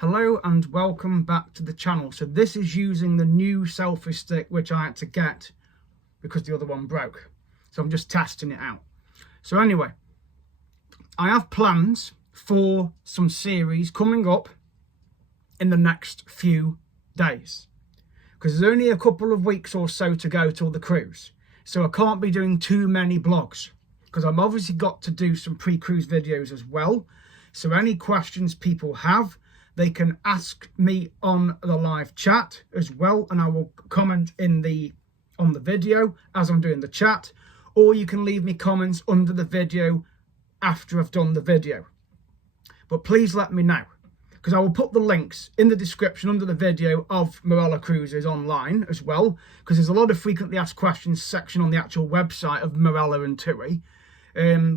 Hello and welcome back to the channel. So this is using the new selfie stick which I had to get because the other one broke. So I'm just testing it out. So anyway, I have plans for some series coming up in the next few days. Because there's only a couple of weeks or so to go till the cruise. So I can't be doing too many vlogs because I've obviously got to do some pre-cruise videos as well. So any questions people have, they can ask me on the live chat as well, and I will comment on the video as I'm doing the chat, or you can leave me comments under the video after I've done the video. But please let me know, because I will put the links in the description under the video of Marella Cruises online as well, because there's a lot of frequently asked questions section on the actual website of Marella and TUI.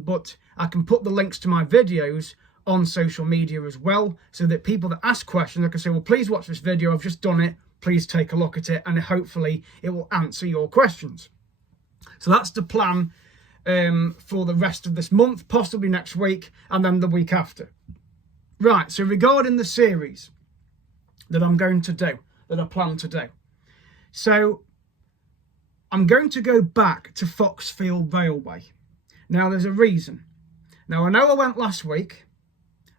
But I can put the links to my videos on social media as well, so that people that ask questions, I can say, well, please watch this video, I've just done it, please take a look at it, and hopefully it will answer your questions. So that's the plan for the rest of this month, possibly next week, and then the week after. Right, so regarding the series that I'm going to do, that I plan to do. So I'm going to go back to Foxfield Railway. Now there's a reason. Now I know I went last week,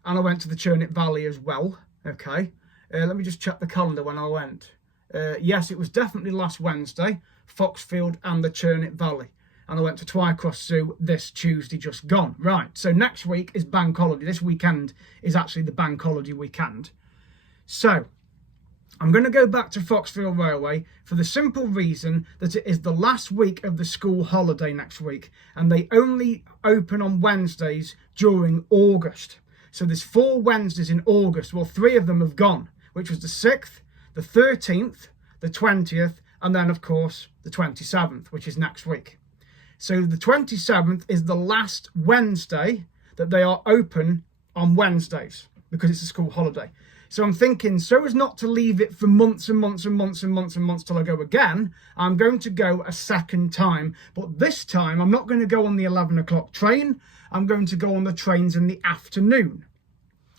and I went to the Churnet Valley as well, okay? Let me just check the calendar when I went. Yes, it was definitely last Wednesday, Foxfield and the Churnet Valley. And I went to Twycross Zoo this Tuesday just gone. Right, so next week is bank holiday. This weekend is actually the bank holiday weekend. So, I'm going to go back to Foxfield Railway for the simple reason that it is the last week of the school holiday next week. And they only open on Wednesdays during August. So there's 4 Wednesdays in August. Well, 3 of them have gone, which was the 6th, the 13th, the 20th, and then, of course, the 27th, which is next week. So the 27th is the last Wednesday that they are open on Wednesdays because it's a school holiday. So I'm thinking, so as not to leave it for months and months and months and months and months till I go again, I'm going to go a second time. But this time, I'm not going to go on the 11 o'clock train. I'm going to go on the trains in the afternoon.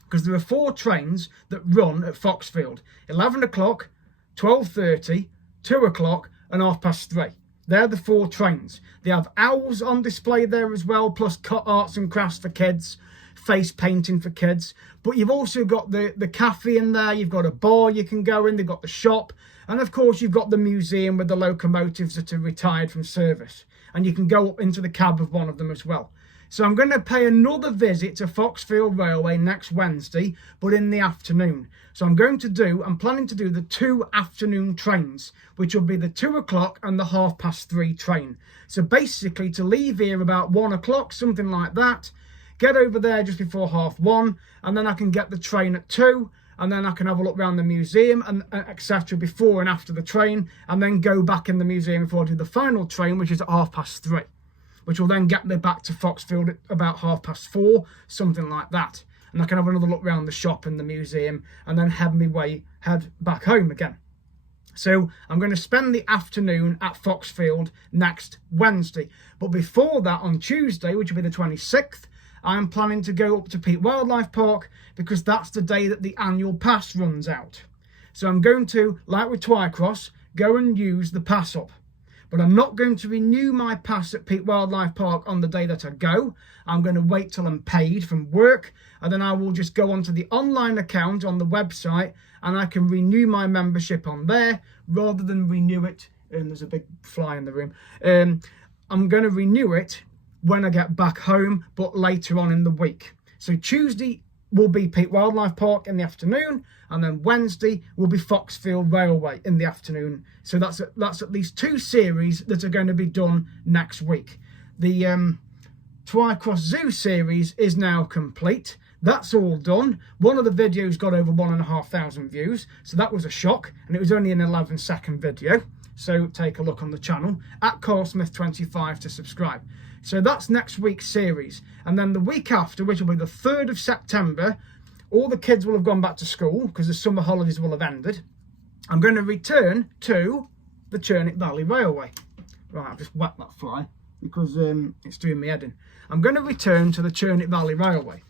Because there are 4 trains that run at Foxfield. 11 o'clock, 12:30, 2 o'clock and 3:30. They're the 4 trains. They have owls on display there as well, plus arts and crafts for kids, face painting for kids. But you've also got the cafe in there, you've got a bar you can go in, they've got the shop, and of course you've got the museum with the locomotives that are retired from service. And you can go up into the cab of one of them as well. So I'm going to pay another visit to Foxfield Railway next Wednesday, but in the afternoon. So I'm planning to do the 2 afternoon trains, which will be the 2 o'clock and the 3:30 train. So basically to leave here about 1 o'clock, something like that, get over there just before 1:30, and then I can get the train at 2, and then I can have a look around the museum and etc. before and after the train, and then go back in the museum before I do the final train, which is at 3:30. Which will then get me back to Foxfield at about 4:30, something like that. And I can have another look around the shop and the museum and then head back home again. So I'm going to spend the afternoon at Foxfield next Wednesday. But before that, on Tuesday, which will be the 26th, I'm planning to go up to Peak Wildlife Park because that's the day that the annual pass runs out. So I'm going to, like with Twycross, go and use the pass up. But I'm not going to renew my pass at Peak Wildlife Park on the day that I go. I'm going to wait till I'm paid from work, and then I will just go onto the online account on the website, and I can renew my membership on there rather than renew it. And there's a big fly in the room. I'm going to renew it when I get back home, but later on in the week. So Tuesday will be Peak Wildlife Park in the afternoon, and then Wednesday will be Foxfield Railway in the afternoon. So that's at least 2 series that are going to be done next week. The Twycross Zoo series is now complete. That's all done. One of the videos got over 1,500 views, so that was a shock, and it was only an 11-second video. So take a look on the channel at CarlSmith25 to subscribe. So that's next week's series. And then the week after, which will be the 3rd of September, all the kids will have gone back to school because the summer holidays will have ended. I'm going to return to the Churnet Valley Railway. Right, I've just whacked that fly because it's doing me head in. I'm going to return to the Churnet Valley Railway.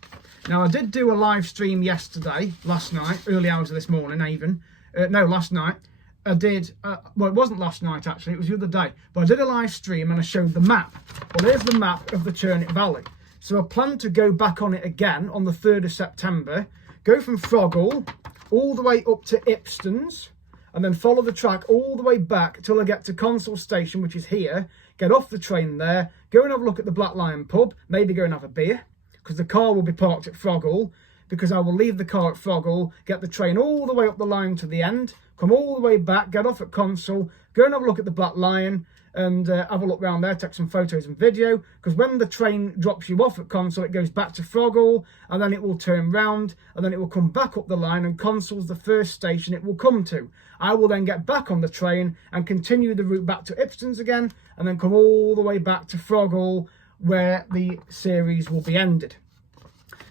Now I did do a live stream last night, early hours of this morning even. No, last night. I did, well, it wasn't last night actually, it was the other day. But I did a live stream and I showed the map. Well, here's the map of the Churnet Valley. So I plan to go back on it again on the 3rd of September, go from Froggle all the way up to Ipstons, and then follow the track all the way back till I get to Consell Station, which is here, get off the train there, go and have a look at the Black Lion pub, maybe go and have a beer, because the car will be parked at Froggle, because I will leave the car at Froggle, get the train all the way up the line to the end, come all the way back, get off at Consell, go and have a look at the Black Lion, and have a look around there, take some photos and video, because when the train drops you off at Consell, it goes back to Froggle, and then it will turn round, and then it will come back up the line, and Consell's the first station it will come to. I will then get back on the train and continue the route back to Ipstons again, and then come all the way back to Froggle, where the series will be ended.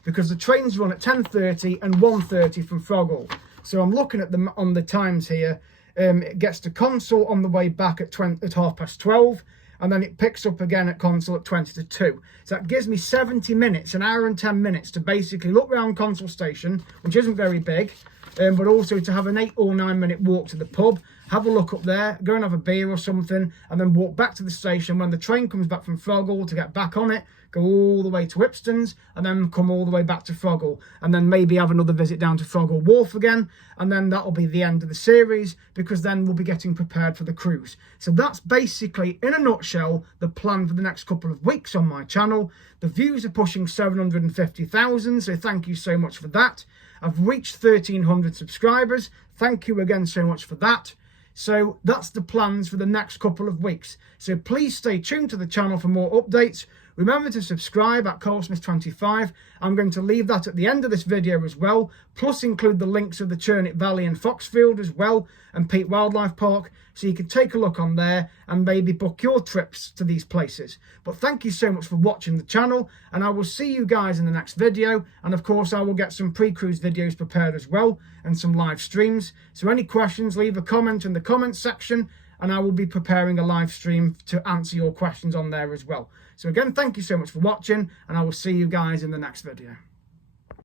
Because the trains run at 10:30 and 1:30 from Froggle. So I'm looking at them on the times here. It gets to Consell on the way back at 12:30, and then it picks up again at Consell at 20 to 2. So that gives me 70 minutes, an hour and 10 minutes to basically look around Consell Station, which isn't very big, but also to have an 8 or 9 minute walk to the pub, have a look up there, go and have a beer or something, and then walk back to the station when the train comes back from Froggle to get back on it, go all the way to Ipstons, and then come all the way back to Froggle, and then maybe have another visit down to Froggle Wharf again, and then that'll be the end of the series, because then we'll be getting prepared for the cruise. So that's basically, in a nutshell, the plan for the next couple of weeks on my channel. The views are pushing 750,000, so thank you so much for that. I've reached 1,300 subscribers. Thank you again so much for that. So that's the plans for the next couple of weeks. So please stay tuned to the channel for more updates. Remember to subscribe at Carlsmith25. I'm going to leave that at the end of this video as well, plus include the links of the Churnet Valley and Foxfield as well, and Peak Wildlife Park, so you can take a look on there and maybe book your trips to these places. But thank you so much for watching the channel, and I will see you guys in the next video. And of course I will get some pre-cruise videos prepared as well, and some live streams. So any questions, leave a comment in the comments section, and I will be preparing a live stream to answer your questions on there as well. So again, thank you so much for watching, and I will see you guys in the next video.